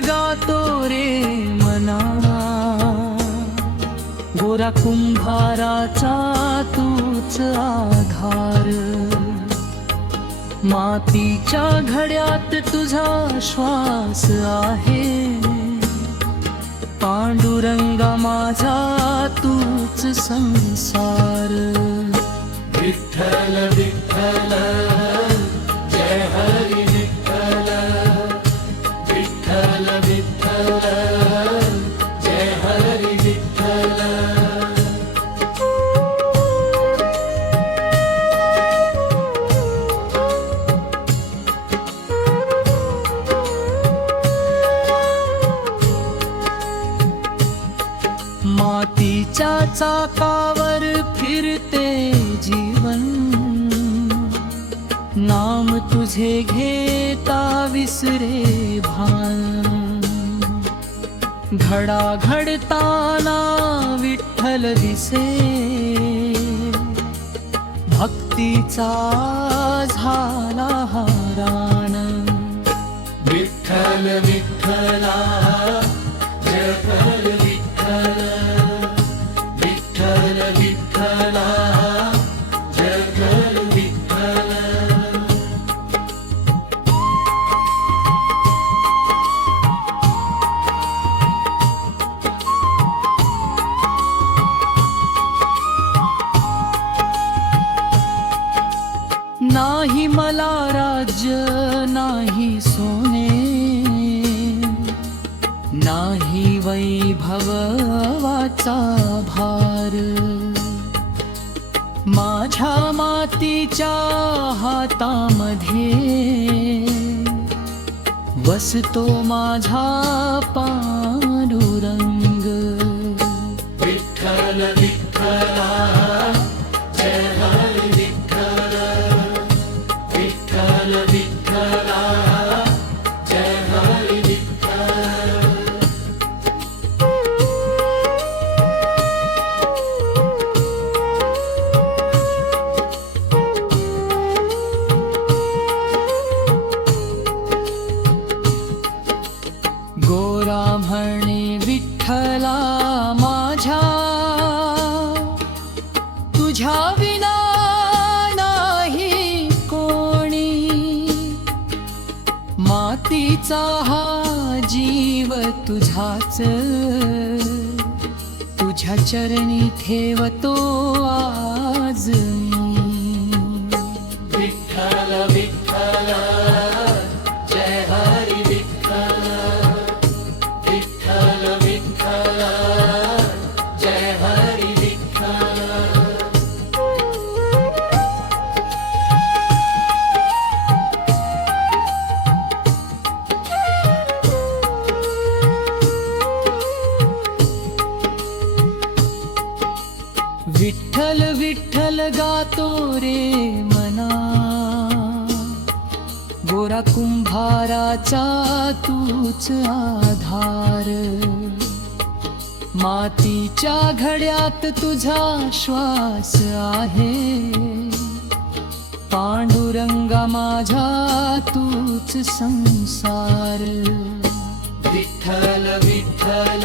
गातो रे मना, गोरा कुंभाराचा तूच आधार. मातीच्या घड्यात तुझा श्वास आहे, पांडुरंगा माझा तूच संसार. विठ्ठल विठ्ठल जय हरी विठ्ठल, विठ्ठल विठ्ठल जय हरी विठ्ठल. मातीच्या चाकावर फिरते जीवन, नाम तुझे घेता विसरे भान. घडा घडताना विठ्ठल दिसे, भक्तीचा झाला हा रान. विठ्ठल विठ्ठला जय हरी विठ्ठल, विठ्ठल विठ्ठला जय हरी विठ्ठल. नाही मला राज्य नाही सोने, नाही वैभवाचा भार. माझ्या मातीच्या हातामध्ये वसतो माझा पांडुरंग. विठ्ठल विठ्ठला जय हरी विठ्ठल, विठ्ठल विठ्ठला जय हरी विठ्ठल. गोरा म्हणे विठ्ठला माझ्या, तुझ्या विना नाही कोणी. मातीचा हा जीव तुझाच, तुझ्या चरणी ठेवतो आज मी. विठ्ठल विठ्ठल जय हरी विठ्ठल, विठ्ठल विठ्ठल जय हरी विठ्ठल. विठ्ठल विठ्ठल गातो रे मना, गोरा कुंभाराचा तूच आधार. मातीच्या घड्यात तुझा श्वास आहे, पांडुरंगा माझा तूच संसार. विठ्ठल विठ्ठल